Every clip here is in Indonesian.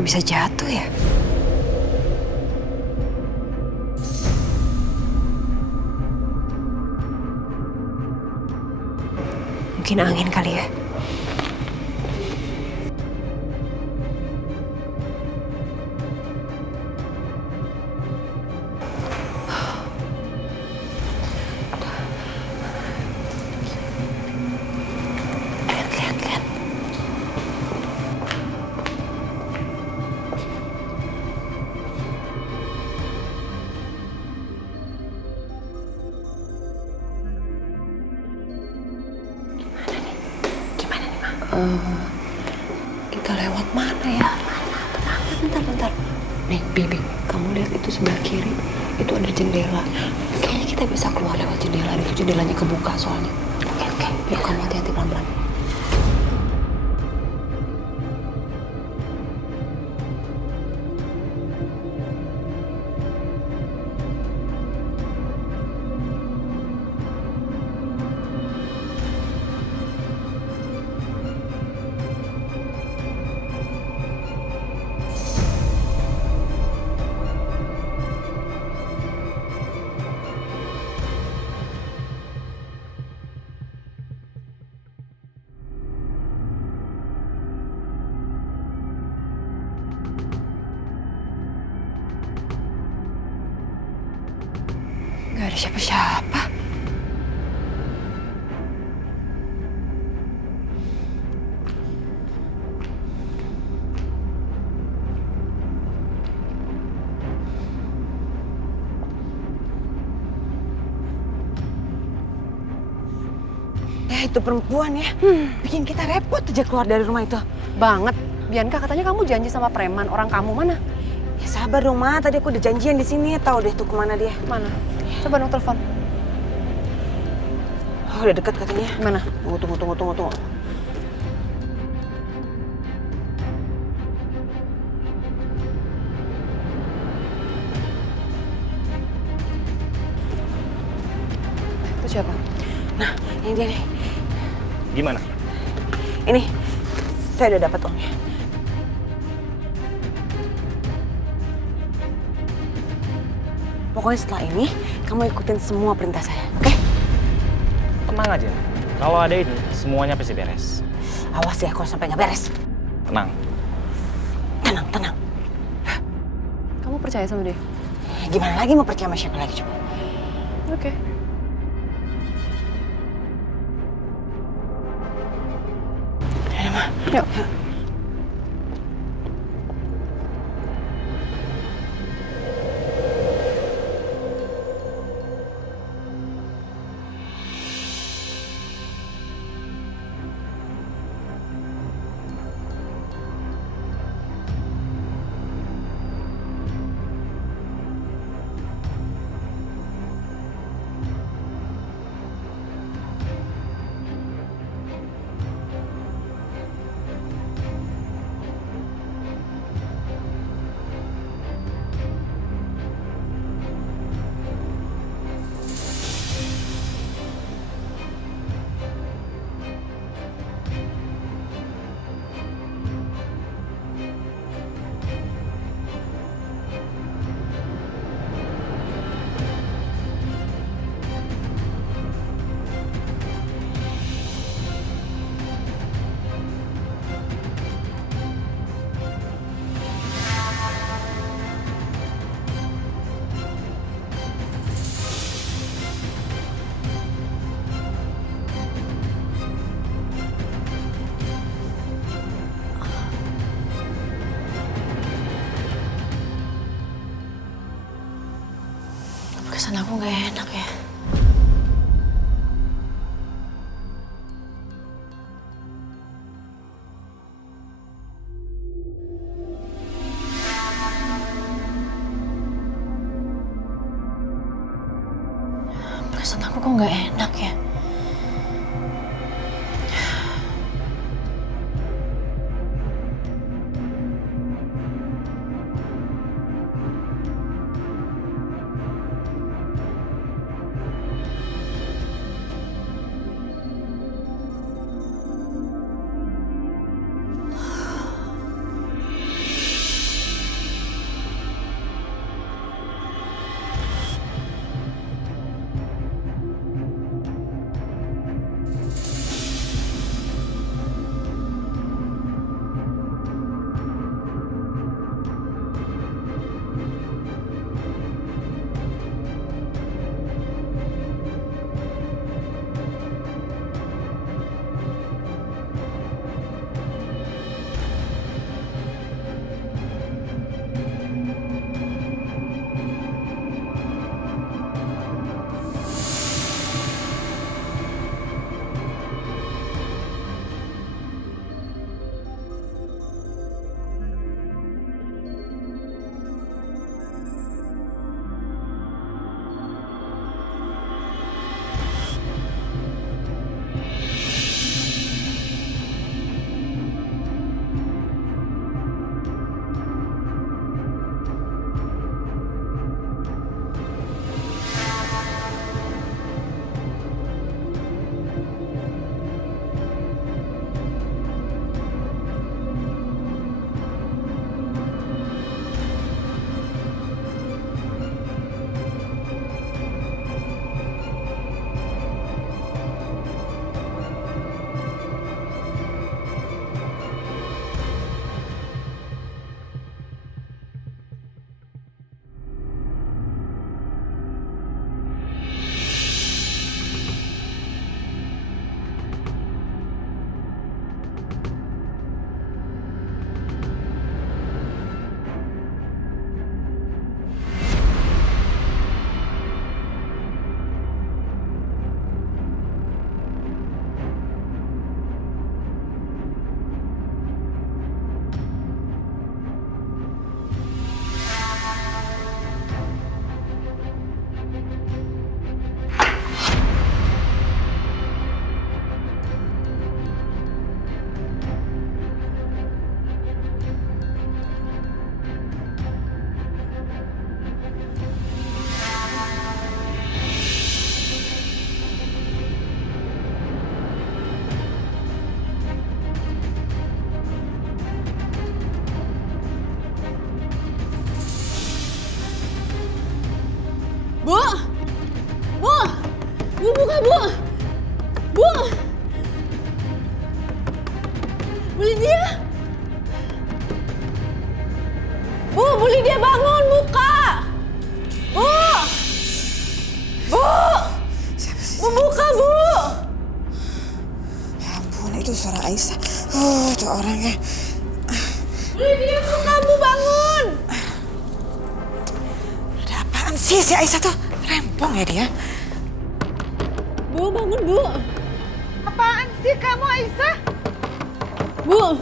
Kenapa bisa jatuh ya? Mungkin angin kali ya. Lihat. Gimana nih, Ma? Kita lewat mana ya? Bentar. Nih, Bibi, kamu lihat itu sebelah kiri. Itu ada jendela. Kayaknya kita bisa keluar lewat jendela. Itu jendelanya kebuka soalnya. Oke. Yuk, kamu hati-hati pelan-pelan. Gak ada siapa-siapa. Itu perempuan ya, bikin kita repot aja keluar dari rumah itu. Banget. Bianca, katanya kamu janji sama preman. Orang kamu mana? Ya sabar dong, Ma. Tadi aku udah janjian di sini. Tahu deh tuh kemana dia. Mana? Coba dong telepon. Oh, udah dekat katanya. Mana? Tunggu. Itu siapa? Nah, ini dia nih. Gimana? Ini, saya udah dapat uangnya. Pokoknya setelah ini, kamu ikutin semua perintah saya, oke? Tenang aja. Kalau ada ini, semuanya pasti beres. Awas ya kalau sampai nggak beres. Tenang. Tenang. Kamu percaya sama dia? Gimana lagi mau percaya sama siapa lagi coba? Oke. Ayo, Ma. Yuk. Kesan aku nggak enak ya. Kesan aku kok nggak enak ya. Bu! Bu! Bu Lydia! Bu Lydia bangun, buka! Bu! Bu! Bu buka, Bu! Ya ampun, itu suara Aisyah. Itu orangnya. Bu Lydia, buka, Bu bangun! Ada apaan sih si Aisyah tuh? Rempong ya dia. Bu, bangun, Bu! Apaan sih kamu Aisyah? Bu!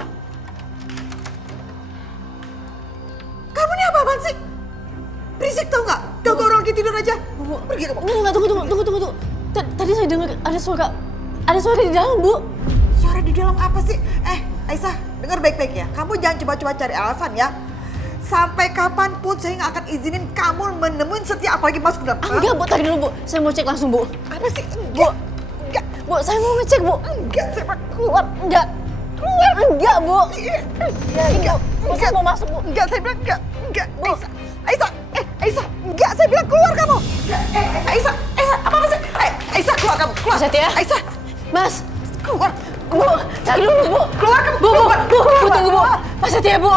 Kamu ini apa-apaan sih? Berisik tau nggak? Ganggu orang lagi tidur aja. Bu, Pergi kamu. Enggak, tunggu. Tadi saya dengar ada suara di dalam, Bu. Suara di dalam apa sih? Aisyah, dengar baik-baik ya. Kamu jangan coba-coba cari alasan ya. Sampai kapanpun saya nggak akan izinin kamu menemuin Setia apalagi masuk ke dalam. Enggak, Bu, tadi dulu, Bu. Saya mau cek langsung, Bu. Apa sih? Bu. Enggak. Bu, saya mau ngecek, Bu. Enggak, saya mau keluar. Enggak. Enggak, Bu. Enggak. Bu, saya mau masuk, Bu. Enggak, saya bilang enggak. Enggak. Bu. Aisyah, enggak, saya bilang keluar kamu. Aisyah, apa sih? Aisyah, keluar kamu, keluar. Setia. Aisyah, Mas. keluar. Bu, cari dulu, Bu. Keluar kamu, Bu, keluar. Bu, tunggu, Bu. Mas Setia, Bu.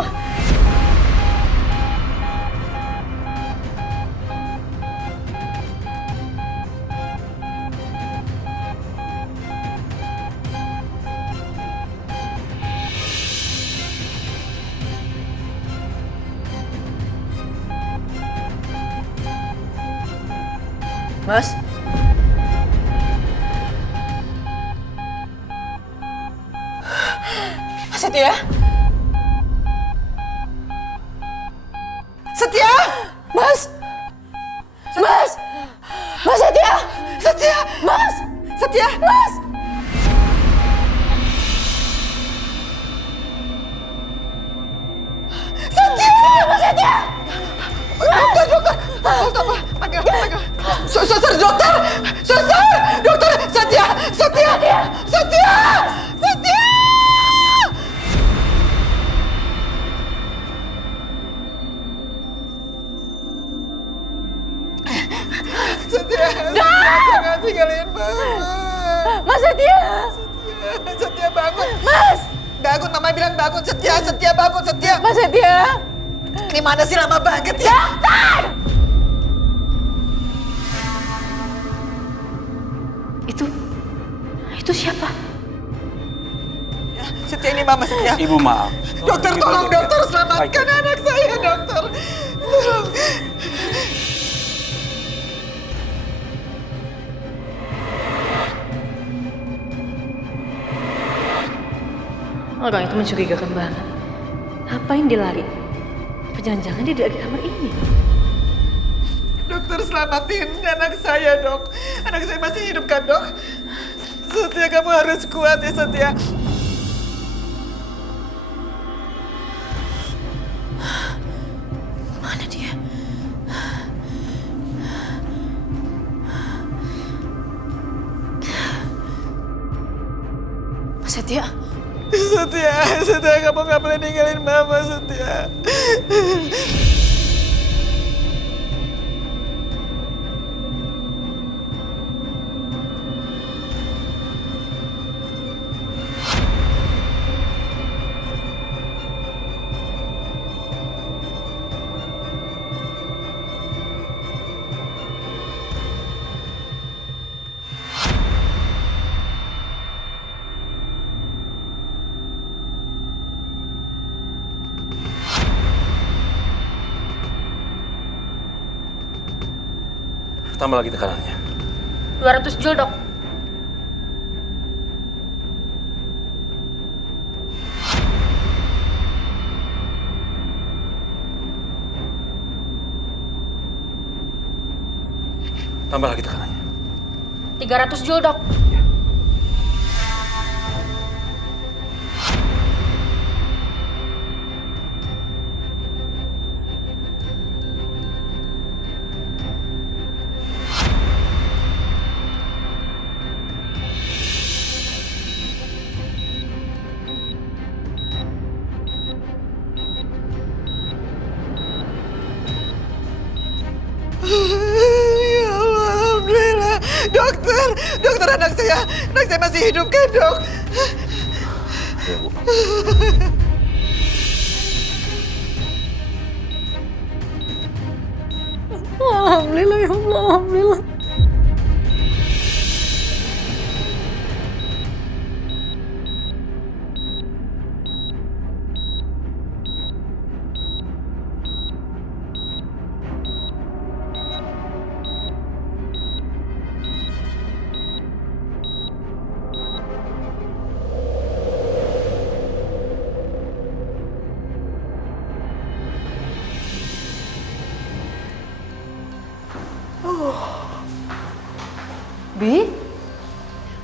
Mas. Mas Setia? Setia! Mas! Mas! Mas Setia! Setia! Mas! Setia! Mas! Setia! Mas Setia! Dokter! Panggil! Suster, dokter! Suster! Dokter! Setia! Setia! Jangan tinggalin Mama! Mas Setia! Setia bangun! Mas! Bangun, Mama bilang bangun! Setia bangun! Setia! Mas Setia! Ini mana sih lama banget ya? Itu siapa? Ya, Setia ini Mama Setia. Ibu maaf. Dokter tolong dokter selamatkan anak saya dokter. Tolong. Orang itu mencurigakan banget. Ngapain dia lari? Apa jangan-jangan dia di kamar ini? Dokter selamatin anak saya dok. Anak saya masih hidup kan dok? Setia kamu harus kuat ya Setia. Mana dia? Mas Setia? Setia kamu gak boleh ninggalin Mama Setia. Tambah lagi tekanannya. 200 joule, Dok. Tambah lagi tekanannya. 300 joule, Dok. Ya Allah, alhamdulillah. Dokter dokter, anak saya masih hidup kan dok? Ya, Bu. Alhamdulillah ya Allah, alhamdulillah. Bi?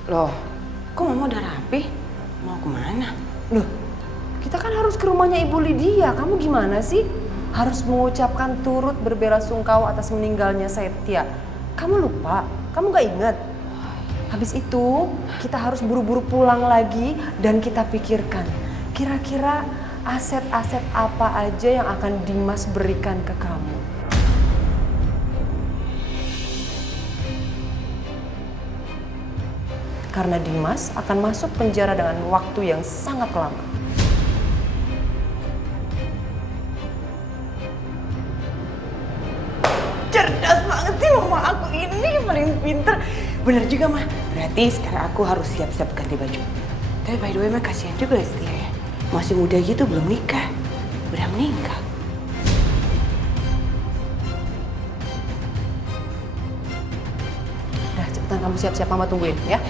Loh, kok mama udah rapi? Mau kemana? Loh, kita kan harus ke rumahnya Ibu Lydia. Kamu gimana sih? Harus mengucapkan turut berbelasungkawa atas meninggalnya Setia. Kamu lupa? Kamu gak ingat? Habis itu, kita harus buru-buru pulang lagi dan kita pikirkan. Kira-kira aset-aset apa aja yang akan Dimas berikan ke kamu. Karena Dimas akan masuk penjara dengan waktu yang sangat lama. Cerdas banget sih mama aku ini, paling pinter. Bener juga mah, berarti sekarang aku harus siap-siap ganti baju. Tapi by the way mah kasihan juga ya Setia ya. Masih muda gitu belum nikah, udah meninggal. Udah cepetan kamu siap-siap, mama tungguin ya.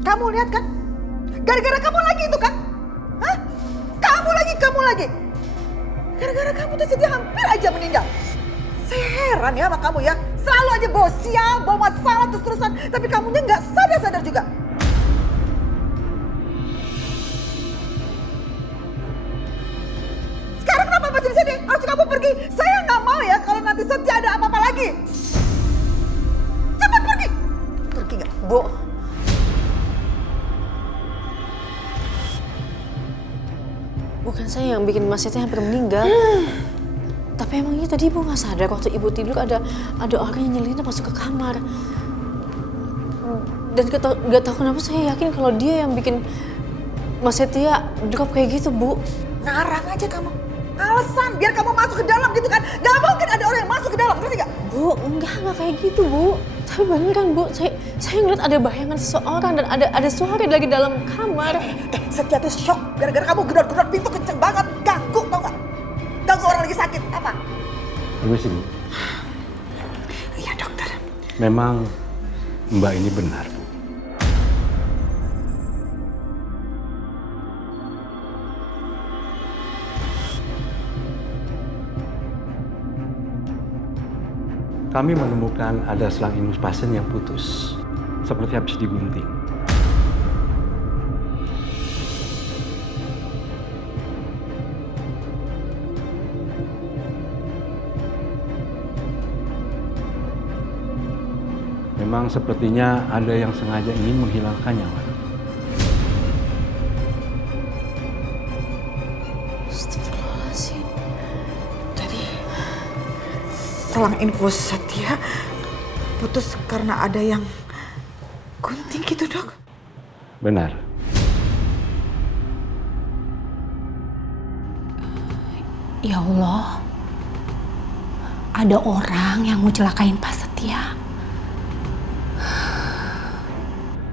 Kamu lihat kan? Gara-gara kamu lagi itu kan? Hah? Kamu lagi. Gara-gara kamu tuh Setia hampir aja meninggal. Saya heran ya sama kamu ya. Selalu aja bawa sial, bawa masalah terus-terusan. Tapi kamunya nggak sadar-sadar juga. Sekarang kenapa masih di sini? Harus kamu pergi. Saya nggak mau ya kalau nanti Setia ada apa-apa lagi. Cepat pergi. Pergi nggak? Bu, bukan saya yang bikin Mas Setia hampir meninggal. Tapi emangnya tadi Ibu nggak sadar waktu Ibu tidur ada orang yang nyelinap masuk ke kamar. Dan gak tahu kenapa saya yakin kalau dia yang bikin Mas Setia drop kayak gitu, Bu. Ngarang aja kamu. Alasan biar kamu masuk ke dalam gitu kan. Gak mungkin ada orang yang masuk ke dalam, ngerti gak? Bu, enggak kayak gitu, Bu. Tapi beneran, Bu. Saya ngeliat ada bayangan seseorang dan ada suara lagi dalam kamar. Setia tuh shock gara-gara kamu gedor-gedor pintu kenceng banget. Ganggu, tau gak? Ganggu orang lagi sakit, apa? Permisi, Bu. Iya dokter. Memang Mbak ini benar, Bu. Kami menemukan ada selang ingus pasien yang putus, seperti habis digunting. Memang sepertinya ada yang sengaja ingin menghilangkan nyawa. Astagfirullahaladzim. Jadi selang infus Setia putus karena ada yang gunting gitu, Dok? Benar. Ya Allah, ada orang yang mau celakain Pak Setia.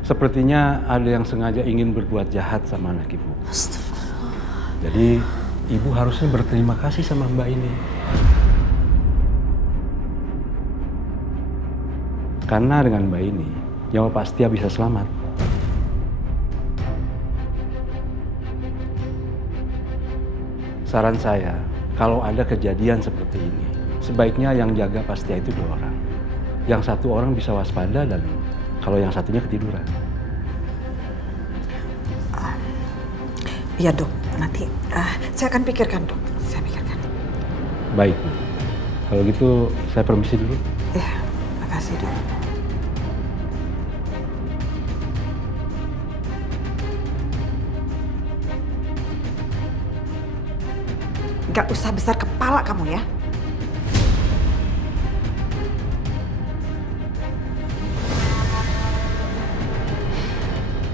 Sepertinya ada yang sengaja ingin berbuat jahat sama anak ibu. Astagfirullah. Jadi ibu harusnya berterima kasih sama Mbak ini. Karena dengan Mbak ini, nyawa Pak Setia bisa selamat. Saran saya, kalau ada kejadian seperti ini, sebaiknya yang jaga Pak Setia itu 2 orang. Yang 1 orang bisa waspada dan kalau yang satunya ketiduran. Iya, Dok. Nanti saya akan pikirkan, Dok. Saya pikirkan. Baik, Bu. Kalau gitu saya permisi dulu. Ya, makasih dok. Gak usah besar kepala kamu ya.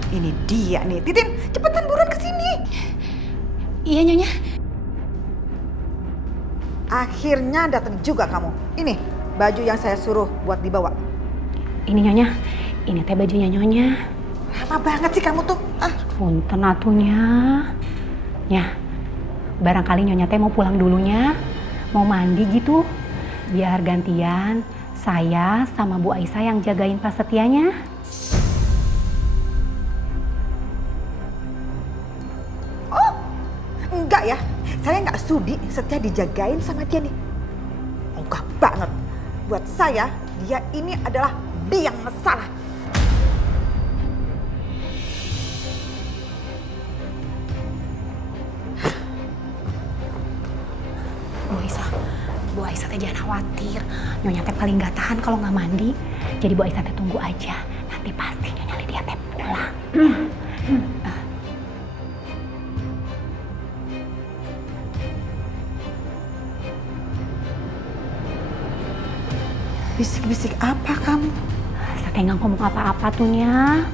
Ini dia nih, Titin, cepetan buruan ke sini. Iya, Nyonya. Akhirnya datang juga kamu. Ini baju yang saya suruh buat dibawa. Ini Nyonya, ini teh bajunya Nyonya. Lama banget sih kamu tuh. Punten atunya. Ya, barangkali Nyonya teh mau pulang dulunya. Mau mandi gitu. Biar gantian saya sama Bu Aisyah yang jagain Pak Setianya. Enggak ya, saya nggak sudi Setia dijagain sama dia nih. Enggak banget. Buat saya, dia ini adalah biang masalah. Bu Aisyah teh jangan khawatir. Nyonya teh paling gak tahan kalau nggak mandi. Jadi Bu Aisyah teh tunggu aja. Nanti pasti Nyonya Lydia teh pulang. Bisik-bisik apa kamu? Saya teh nggak ngomong apa-apa tuh Nya.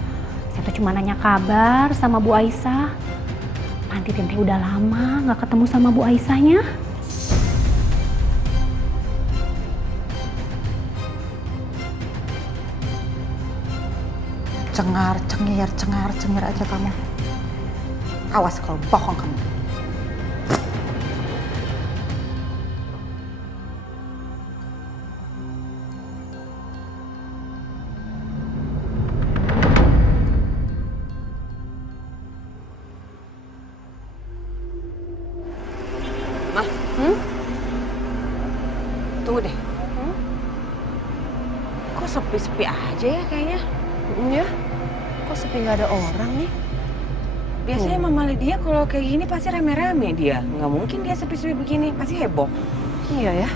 Saya tuh cuma nanya kabar sama Bu Aisyah. Panti teh udah lama nggak ketemu sama Bu Aisyahnya. Cengar-cengir aja kamu. Awas kalau bohong kamu. Tunggu deh. Kok sepi-sepi aja ya kayaknya? Ya, kok sepi nggak ada orang nih? Biasanya Mama Lydia kalau kayak gini pasti rame-rame dia. Nggak mungkin dia sepi-sepi begini, pasti heboh. Iya ya.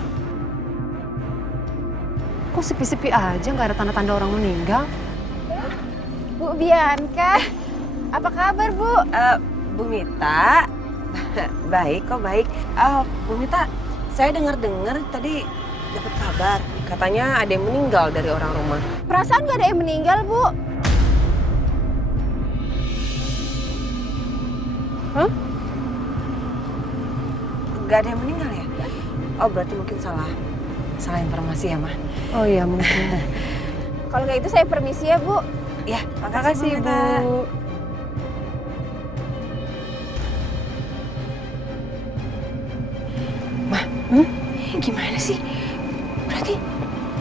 Kok sepi-sepi aja nggak ada tanda-tanda orang meninggal? Bu Bianca, apa kabar Bu? Bu Mita, baik kok baik. Bu Mita, saya dengar-dengar tadi dapat kabar katanya ada yang meninggal dari orang rumah. Perasaan gak ada yang meninggal Bu. Hah? Gak ada yang meninggal ya? Oh berarti mungkin salah informasi ya Mah. Oh iya mungkin. Kalau kayak itu saya permisi ya Bu. Ya, makasih Bu. Mah, gimana sih? Berarti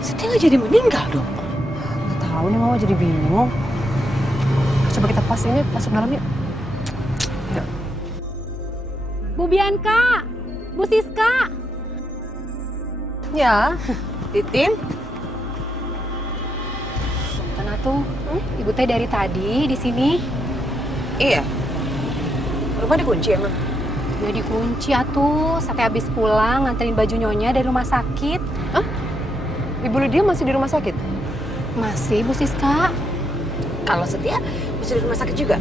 Setia nggak jadi meninggal dong? Nggak tahu nih Mama jadi bingung. Coba kita pas ini masuk dalam yuk. Yuk. Bu Bianca, Bu Siska. Ya. Titin? Karena tuh, Ibu teh dari tadi di sini. Iya. Rumah dikunci emang? Ya dikunci atuh. Saya habis pulang nganterin baju Nyonya dari rumah sakit. Hah? Ibu Lydia masih di rumah sakit? Masih Bu Siska. Kalau Setia masih di rumah sakit juga?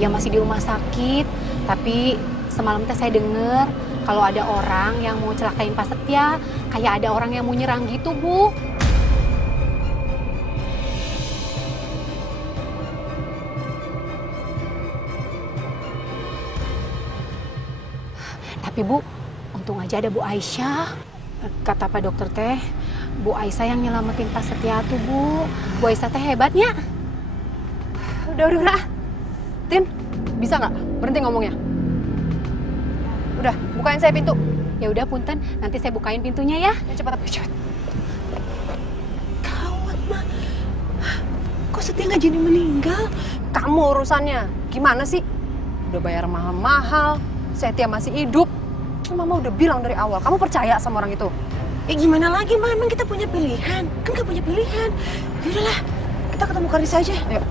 Iya masih di rumah sakit. Tapi semalam teh saya dengar kalau ada orang yang mau celakain Pak Setia. Kayak ada orang yang mau nyerang gitu Bu. Tapi Bu, untung aja ada Bu Aisyah. Kata Pak Dokter teh, Bu Aisyah yang nyelamatin Pak Setia tuh Bu. Bu Aisyah teh hebatnya. Udah. Tin, bisa nggak berhenti ngomongnya? Udah, bukain saya pintu. Ya udah punten, nanti saya bukain pintunya ya. Cepat. Gawat Mah. Kok Setia nggak jadi meninggal? Kamu urusannya. Gimana sih? Udah bayar mahal-mahal. Setia masih hidup. Mama udah bilang dari awal, kamu percaya sama orang itu? Gimana lagi Mah, emang kita punya pilihan? Kan gak punya pilihan. Yaudahlah, kita ketemu Karissa aja. Ayo.